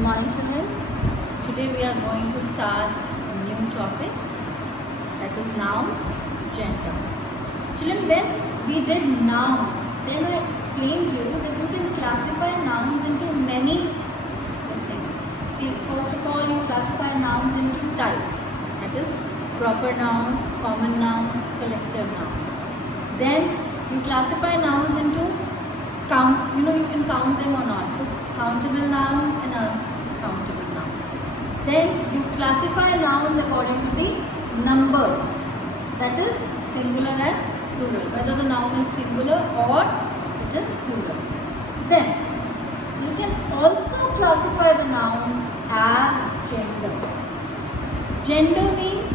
Good morning, children. Today we are going to start a new topic, that is nouns, gender. Children, when we did nouns, then I explained you that you can classify nouns into many things. See, first of all, you classify nouns into types, that is proper noun, common noun, collective noun. Then you classify nouns into count, you can count them or not. So countable nouns and uncountable nouns. Then you classify nouns according to the numbers, that is singular and plural, whether the noun is singular or it is plural. Then you can also classify the nouns as gender. Gender means,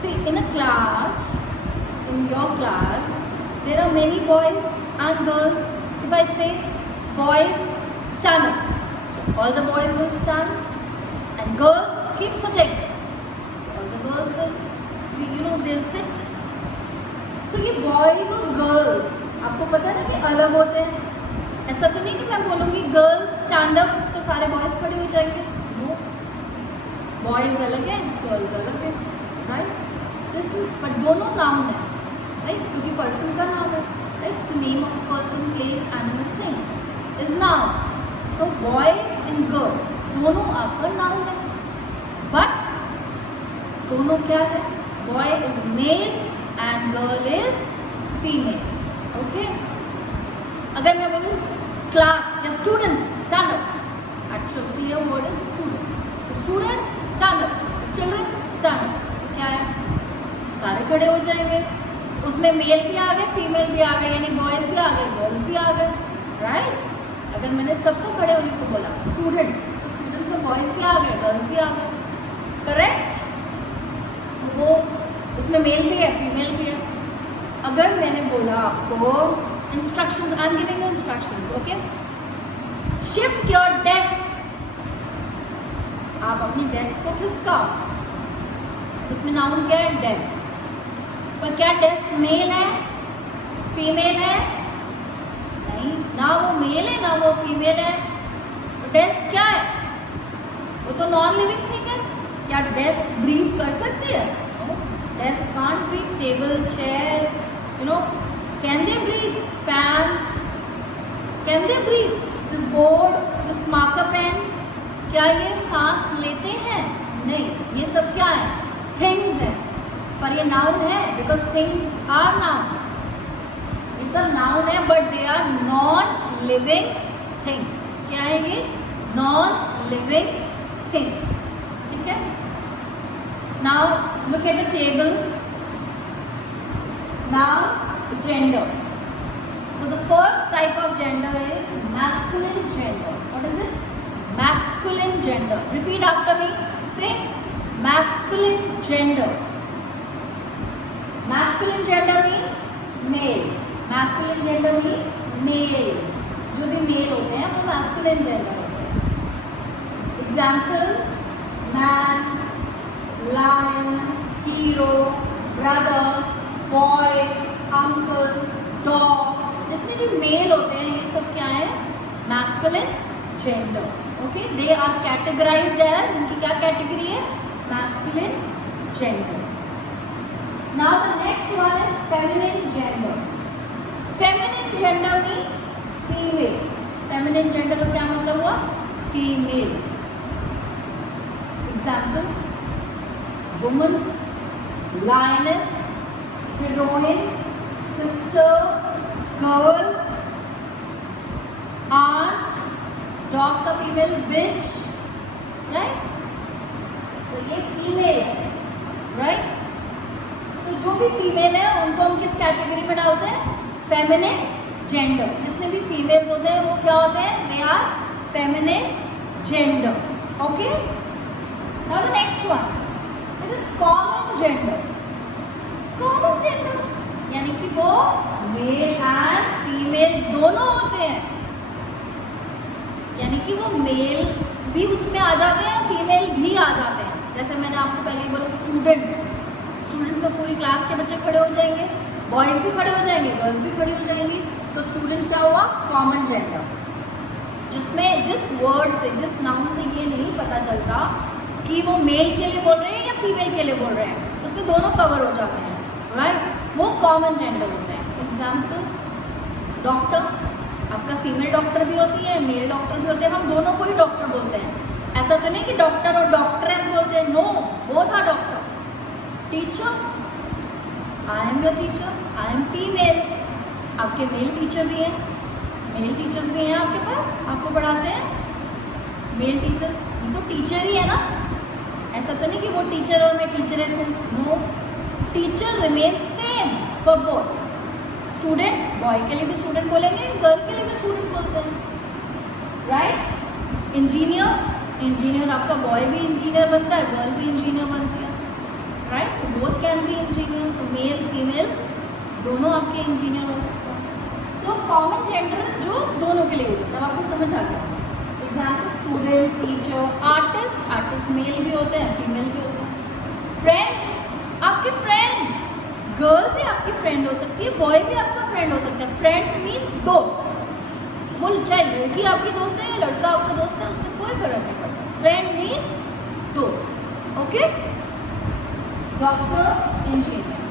see, in a class, in your class, there are many boys and girls. If I say boys, stand up, so all the boys will stand, and girls keep sitting, so all the girls will, they'll sit. So ये boys और girls, आपको पता है ना कि अलग होते हैं. ऐसा तो नहीं कि मैं बोलूँगी girls stand up तो सारे boys खड़े हो जाएंगे. No, boys अलग हैं, girls अलग हैं, right? This is, but दोनों noun है, right? क्योंकि person का नाम है, right? It's the name of a person, place, animal, thing is noun. So boy and girl दोनों आपका noun है, but दोनों क्या है? Boy is male and girl is female. Okay? अगर मैं बोलूँ class या students stand up, actual clear word is students. Students stand up, children stand up. तो क्या है? सारे खड़े हो जाएंगे. उसमें मेल भी आ गए, फीमेल भी आ गए, यानी बॉयज़ भी आ गए, गर्ल्स भी आ गए, राइट? अगर मैंने सबको खड़े होने को बोला स्टूडेंट्स, तो स्टूडेंट्स में बॉयज़ भी आ गए, गर्ल्स भी आ गए, करेक्ट? तो वो उसमें मेल भी है, फीमेल भी है. अगर मैंने बोला आपको instructions, I am giving you instructions, okay? Shift your desk, आप अपनी डेस्क को खिसकाओ. उसमें नाउन क्या है? डेस्क. पर क्या डेस्क मेल है, फीमेल है? नहीं, ना वो मेल है ना वो फीमेल है. तो डेस्क क्या है? वो तो नॉन लिविंग थिंग है. क्या डेस्क ब्रीथ कर सकती है? Desk can't breathe. Table, chair, can they breathe? Fan, can they breathe? This board, this marker pen, क्या ये सांस लेते हैं? नहीं, ये सब क्या है? थिंग्स है. पर ये नाउन है, बिकॉज थिंग्स आर नाउन्स. ये सब नाउन है, but they are non living things. क्या है ये? Non living things. ठीक है? Now look at the table. Nouns, gender. So the first type of gender is masculine gender. What is it? Masculine gender. Repeat after me. Say masculine gender. Masculine gender means male. Masculine gender means male. जो भी mail होते हैं वो masculine gender होते हैं. Examples: man, lion, hero, brother, boy, uncle, dog. जितने भी mail होते हैं ये सब क्या है? Masculine gender. Okay? They are categorized as, उनकी क्या कैटेगरी है? Masculine gender. Now the next one is feminine gender. Feminine gender means female. Feminine gender का क्या मतलब हुआ? Female. Example: woman, lioness, heroine, sister, girl, aunt, dog का female, bitch, right? So ये female है, right? तो जो भी फीमेल है उनको हम किस कैटेगरी में डालते हैं? Feminine gender. जितने भी फीमेल्स होते हैं वो क्या होते हैं? They are feminine gender. Okay? Now the next one, it is common gender. Common gender यानी कि वो मेल एंड फीमेल दोनों होते हैं. यानी कि वो मेल भी उसमें आ जाते हैं, फीमेल भी आ जाते हैं. जैसे मैंने आपको पहले बोला स्टूडेंट्स में पूरी क्लास के बच्चे खड़े हो जाएंगे, बॉयज़ भी खड़े हो जाएंगे, गर्ल्स भी खड़ी हो जाएंगी. तो स्टूडेंट क्या हुआ? Common gender. जिसमें जिस वर्ड से, जिस नाउन से ये नहीं पता चलता कि वो मेल के लिए बोल रहे हैं या फीमेल के लिए बोल रहे हैं, उसमें दोनों कवर हो जाते हैं, राइट? वो कॉमन जेंडर होते हैं. एग्जाम्पल, डॉक्टर, आपका फीमेल डॉक्टर भी होती है, मेल डॉक्टर भी होते हैं, हम दोनों को ही डॉक्टर बोलते हैं. ऐसा तो नहीं कि डॉक्टर और डॉक्टरेस बोलते हैं, no, both are doctor. Teacher, I am your teacher, I am female. आपके मेल टीचर भी हैं, मेल टीचर्स भी हैं आपके पास, आपको पढ़ाते हैं. मेल टीचर्स तो टीचर ही है ना, ऐसा तो नहीं कि वो टीचर और मैं टीचरेस हूँ, no. Teacher remain same for both. Student, boy के लिए भी स्टूडेंट बोलेंगे, गर्ल के लिए भी स्टूडेंट बोलते हैं, राइट? इंजीनियर, इंजीनियर आपका बॉय भी इंजीनियर बनता है, गर्ल भी इंजीनियर बनती है, राइट? तो बोथ कैन बी इंजीनियर. तो मेल फीमेल दोनों आपके इंजीनियर हो सकते हैं. सो कॉमन जेंडर जो दोनों के लिए यूज होता है, आपको समझ आ गया. Example, student, teacher, artist, artist male भी होते हैं, फीमेल भी होते हैं. फ्रेंड, आपके फ्रेंड, गर्ल भी आपकी फ्रेंड हो सकती है, बॉय भी आपका फ्रेंड हो सकता है. फ्रेंड मीन्स दोस्त. वो चाहे लड़की आपकी दोस्त है या लड़का आपका दोस्त है, उससे कोई फर्क नहीं पड़ता. फ्रेंड मीन्स दोस्त. Okay? Doctor, engineer.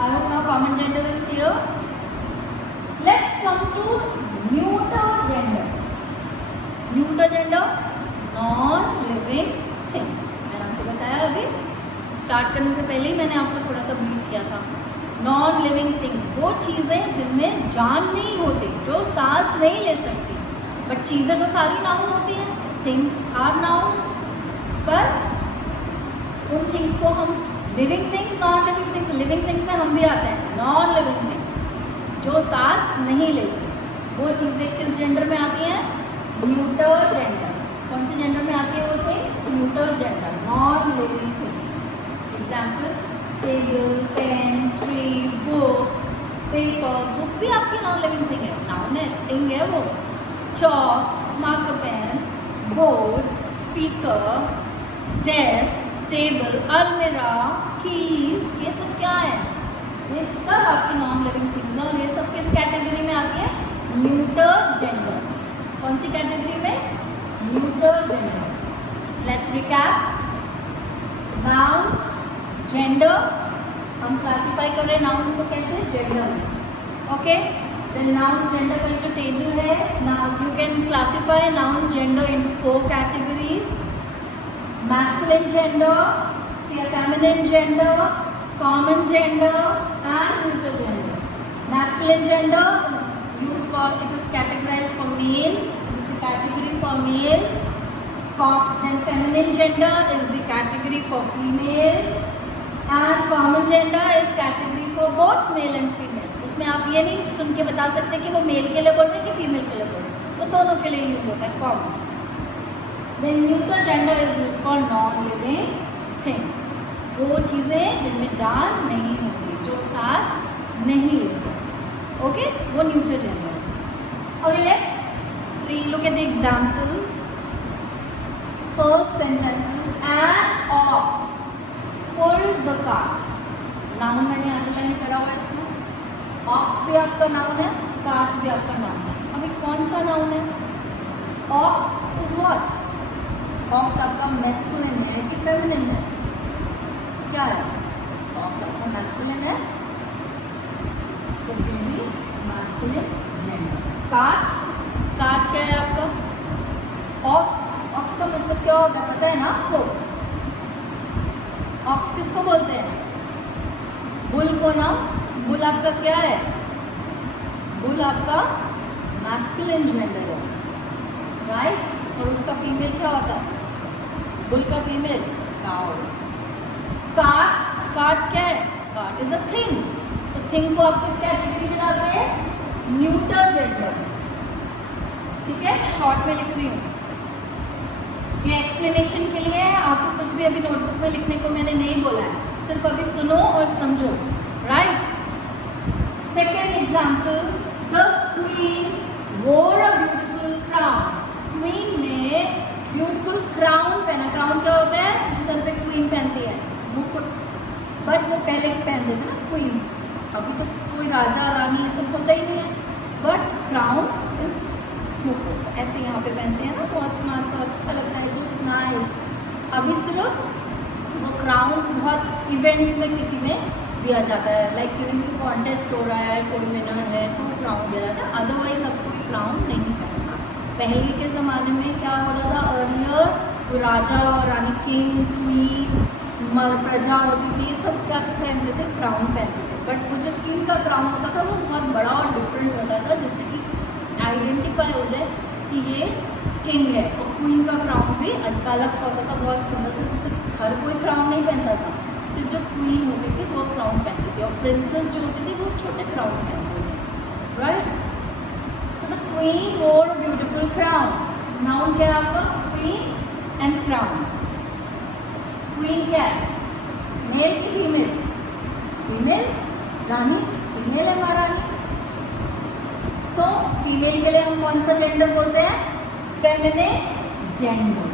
I hope now common gender is clear. Let's come to neuter gender. Neuter gender, non living things. मैंने आपको बताया अभी स्टार्ट करने से पहले ही मैंने आपको थोड़ा सा ब्रीफ किया था. नॉन लिविंग थिंग्स वो चीज़ें जिनमें जान नहीं होती, जो सांस नहीं ले सकती, बट चीज़ें तो सारी नाउन होती हैं. थिंग्स आर नाउन, पर उन थिंग्स को हम living things, non living things, living things में हम भी आते हैं. नॉन लिविंग थिंग्स जो सांस नहीं लेती, वो चीज़ें किस जेंडर में आती हैं? Neuter gender. कौन से जेंडर में आती है वो things? Neuter gender, non living things. Example, table, pen, tree, book, paper. Book भी आपकी नॉन लिविंग थिंग है, नाउन है, थिंग है वो. Chalk, marker pen, board, speaker, desk, table, अलमीरा, कीज, ये सब क्या है? ये सब आपकी नॉन लिविंग थिंग्स है और ये सब किस कैटेगरी में आती है? Neuter gender. कौन सी कैटेगरी में? Neuter gender. Let's recap. Nouns, gender, हम क्लासिफाई कर रहे हैं नाउन्स को कैसे? जेंडर में. ओके, देन नाउन्स जेंडर का जो टेबल है, now you can classify nouns gender into 4 categories. Masculine gender, feminine gender, common gender and neuter gender. Masculine gender is used for, it is categorized for males, it is the category for males. Then feminine gender is the category for female, and common gender is category for both male and female. उसमें आप ये नहीं सुन के बता सकते कि वो mail के लिए बोल रहे हैं कि फीमेल के लिए बोल रहे हैं, वो दोनों के लिए यूज होता है, common. Then neuter gender is used for non-living things. वो चीज़ें जिनमें जान नहीं होती, जो सांस नहीं ले सकती. Okay, वो neuter gender. Okay, let's look at the examples. First sentence is, an ox pulled the cart. Noun मैंने अंडरलाइन करा हुआ है इसमें. ऑक्स भी आपका नाउन है, कार्ट भी आपका नाउन है. अभी कौन सा नाउन है? Ox is what? ऑक्स आपका मैस्कुलिन है कि फेमिनिन है? क्या है? ऑक्स आपका मैस्कुलिन है, मैस्कुलिन जेंडर. कार्ट, कार्ट क्या है आपका? ऑक्स, ऑक्स का मतलब क्या होता है पता है ना आपको? ऑक्स किसको बोलते हैं? बुल को ना. बुल आपका क्या है? बुल आपका मैस्कुलिन जेंडर है, राइट? और उसका फीमेल क्या होता है? बुल का फीमेल काउ. कार्ट, कार्ट क्या है? Cart is a thing. तो थिंग को आप किस कैटेगरी में डाल रहे हैं? Neuter gender. ठीक है, मैं शॉर्ट में लिख रही हूँ, ये एक्सप्लेनेशन के लिए है. आपको कुछ भी अभी नोटबुक में लिखने को मैंने नहीं बोला है, सिर्फ अभी सुनो और समझो, right? Second example, the queen वोर अ ब्यूटीफुल क्राउन. क्वीन ने ब्यूटीफुल क्राउन पहना. क्राउन क्या होता है? जो सर पे क्वीन पहनती है, मुकुट. बट वो पहले पहनते थे ना क्वीन, अभी तो कोई राजा रानी ये सब होता ही नहीं है. बट क्राउन इज मुकुट. ऐसे यहाँ पे पहनते हैं ना, बहुत स्मार्ट सा, अच्छा लगता है, लुक नाइस। अभी सिर्फ वो क्राउन बहुत इवेंट्स में किसी में दिया जाता है, लाइक कोई कॉन्टेस्ट हो रहा है, कोई विनर है तो क्राउन दिया जाता है, अदरवाइज अब कोई क्राउन नहीं पहनता। पहले के ज़माने में क्या होता था, अर्लियर राजा और रानी, किंग क्वीन, प्रजा होती थी, सब क्या पहनते थे, क्राउन पहनते थे। बट वो जो किंग का क्राउन होता था वो बहुत बड़ा और डिफरेंट होता था, जिससे कि आइडेंटिफाई हो जाए कि ये किंग है। और क्वीन का क्राउन भी अलग सा होता था, बहुत सुंदर से, जैसे हर कोई क्राउन नहीं पहनता था, सिर्फ जो क्वीन होती थी वो क्राउन पहनती थी, और प्रिंसेस जो होती थी वो छोटे क्राउन पहनती थी, राइट। सो द क्वीन वोर ब्यूटिफुल क्राउन। नाउन क्या है आपका, क्वीन एंड क्राउन। क्वीन क्या है, मेल की फीमेल, फीमेल रानी, फीमेल है महारानी। सो फीमेल के लिए हम कौन सा जेंडर बोलते हैं, फेमिनिन जेंडर।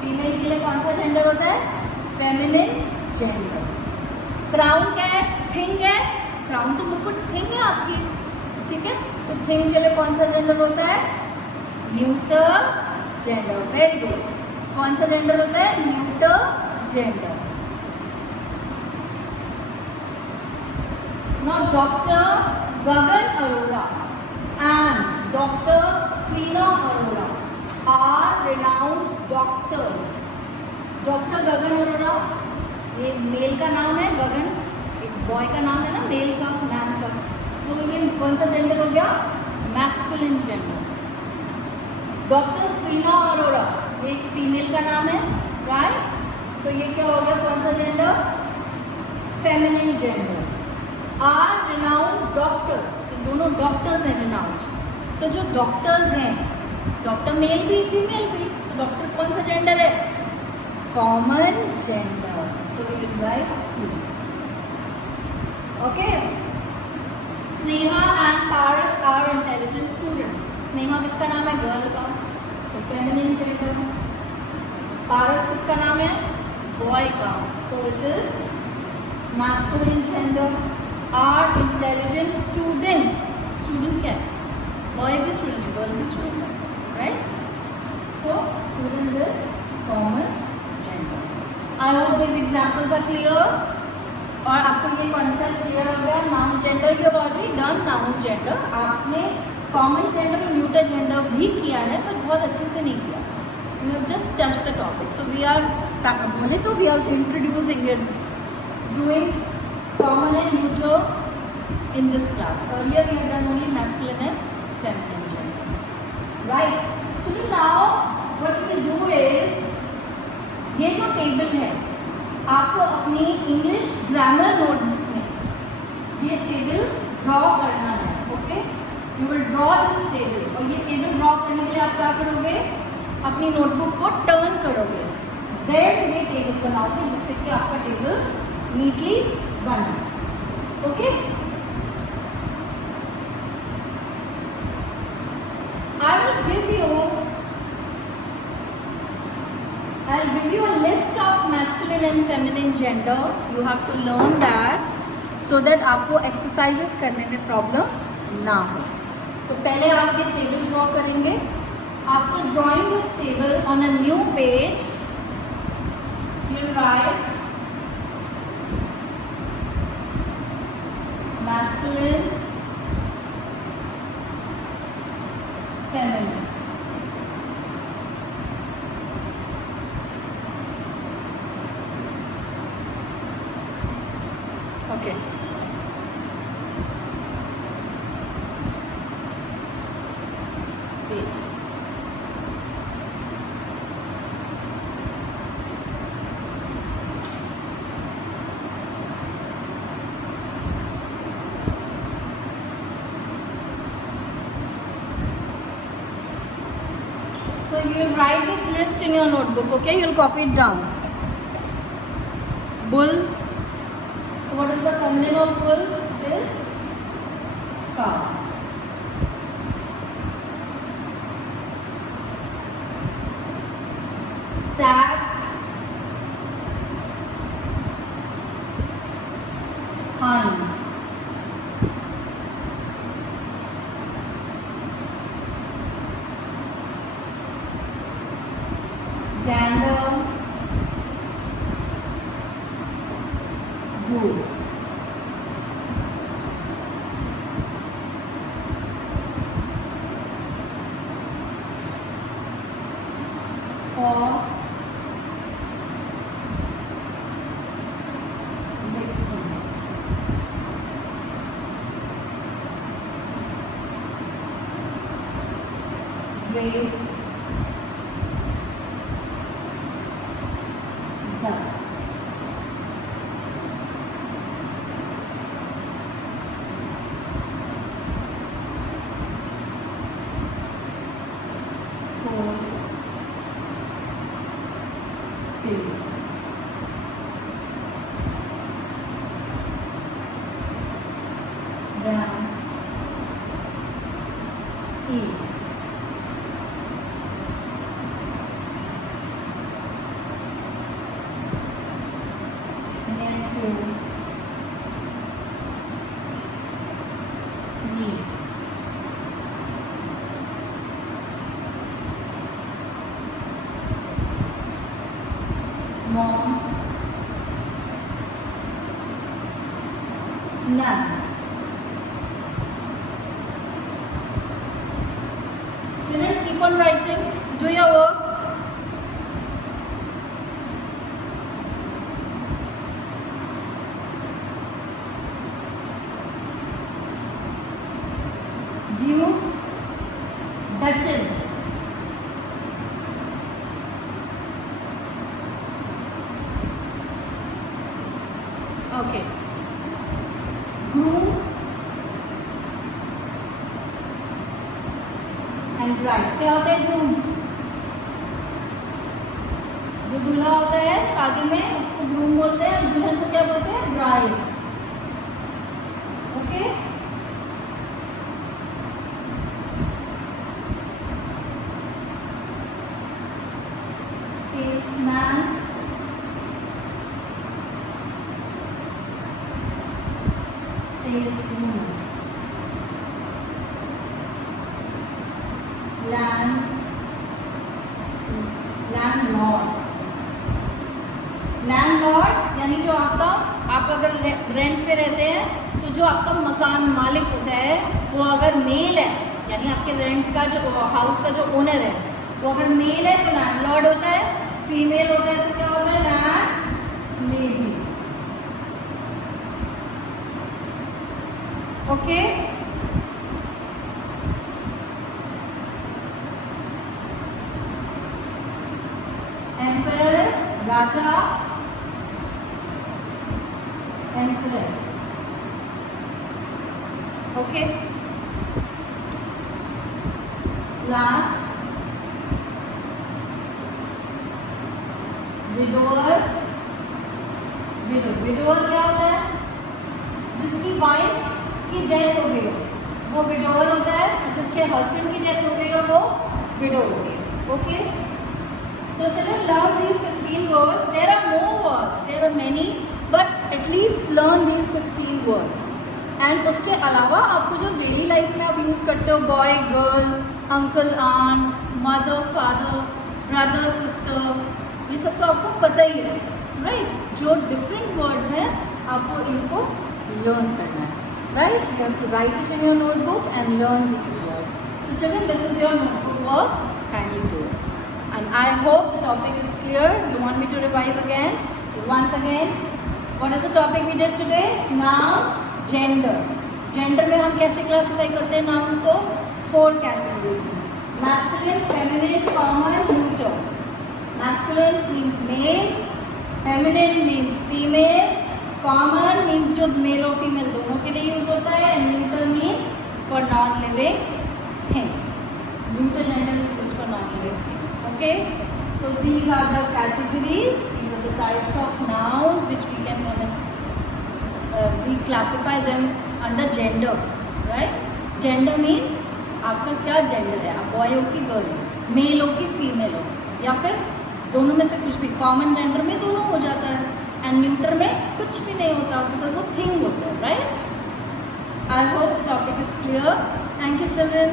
फीमेल के लिए कौन सा जेंडर होता है, फेमिनिन जेंडर। क्राउन क्या है, थिंग है, क्राउन तो मुकुट, थिंग है आपकी, ठीक है। तो थिंग के लिए कौन सा जेंडर होता है, न्यूटर जेंडर। Very good. कौन सा जेंडर होता है, neuter gender. Now Dr. Gagan Arora and Dr. Srina Arora are renowned doctors. Dr. Gagan Arora, ये मेल का नाम है, गगन एक बॉय का नाम है ना, मेल का, मैन का। सो ये कौन सा जेंडर हो गया, मैस्कुलिन जेंडर। डॉक्टर स्रीना अरोरा एक फीमेल का नाम है, राइट। सो ये क्या हो गया, कौन सा gender, feminine gender. Are renowned doctors, दोनों डॉक्टर्स हैं रिनाउंड। सो जो डॉक्टर्स हैं, डॉक्टर मेल भी फीमेल भी, तो डॉक्टर कौन सा जेंडर है, common gender. So you write see, okay. Sneha and Paras are intelligent students. Sneha किसका नाम है, गर्ल का, सो फेमिनिन जेंडर। पारस किसका नाम है, बॉय का, so it is masculine gender. Are intelligent students, student क्या है, बॉय भी स्टूडेंट है, गर्ल भी स्टूडेंट है, right. So student is common gender. I hope this examples are clear, और आपको ये कॉन्सेप्ट क्लियर हो गया। Noun gender you have already done, noun gender आपने कॉमन जेंडर और न्यूटर जेंडर भी किया है, पर बहुत अच्छे से नहीं किया, you have just touch the topic. So we are बोले तो we are introducing it, doing common and neuter in this class. Earlier we have done only masculine and feminine gender, right? So now what you will do is, ये जो table है आपको अपनी English grammar notebook में ये table draw करना है, okay. You will draw this table, और ये टेबल ड्रॉ करने के लिए आप क्या करोगे, अपनी नोटबुक को टर्न करोगे, देन ये टेबल बनाओगे, जिससे कि आपका टेबल नीटली बना, okay. I will give you a list of masculine and feminine gender. You have to learn that so that आपको exercises करने में problem ना हो। तो पहले आप ये टेबल ड्रॉ करेंगे। After drawing this table on a new page, you write masculine, feminine. Okay. Page. So you will write this list in your notebook, okay? You will copy it down. Bull. So what is the feminine of bull? It is cow. Stag. Hind. fox, vixen. Drake, duck. Ram, eel. Nephew, niece. Mom, nun. Children, keep on writing. Do your work. Duke, Duchess. Okay. Groom and bride. क्या होता है groom? जो दूल्हा होता है शादी में उसको groom बोलते हैं, दुल्हन को क्या बोलते हैं? bride. Okay? Salesman, saleswoman. Landlord, landlord यानी जो आपका, आप अगर रेंट पे रहते हैं तो जो आपका मकान मालिक होता है वो अगर मेल है, यानी आपके रेंट का जो हाउस का जो ओनर है वो अगर मेल है तो लैंडलॉर्ड होता है, फीमेल होता है तो क्या होता है? लैंडलेडी. ओके. एम्परर, राजा, empress. Okay. Last widower. Widower क्या होता है? जिसकी वाइफ की डेथ हो गई हो वो विडोअर होता है, जिसके हस्बैंड की डेथ हो गई हो वो विडो होती है. Okay. So children, learn these 15 words. There are more words. There are many, but at least learn these 15 words. And उसके अलावा आपको जो डेली लाइफ में आप यूज़ करते हो, boy, girl, uncle, aunt, mother, father, brother, sister, ये सब तो आपको पता ही है, राइट? जो डिफरेंट वर्ड्स हैं आपको इनको लर्न करना है, right? You have to write it in your notebook and learn this words. So children, this is your notebook work. Kindly do it. And I hope the topic is clear. You want me to revise again? Once again, what is the topic we did today? Nouns, gender. Gender में हम कैसे classify करते हैं nouns को? 4 categories. Masculine, feminine, common, neuter. Masculine means male, feminine means female, common means जो male और female दोनों के लिए use होता है, and neuter means for non-living things. Neuter gender is used for non-living things. Okay, so these are the categories, these are the types of nouns which we can we classify them under gender, right? Gender means आपका क्या gender है, आप boy हो कि girl हो, male हो कि female हो, या फिर दोनों में से कुछ भी. common gender में दोनों हो जाता है, and neuter में कुछ भी नहीं होता because वो thing होता है, right? I hope the topic is clear. Thank you children.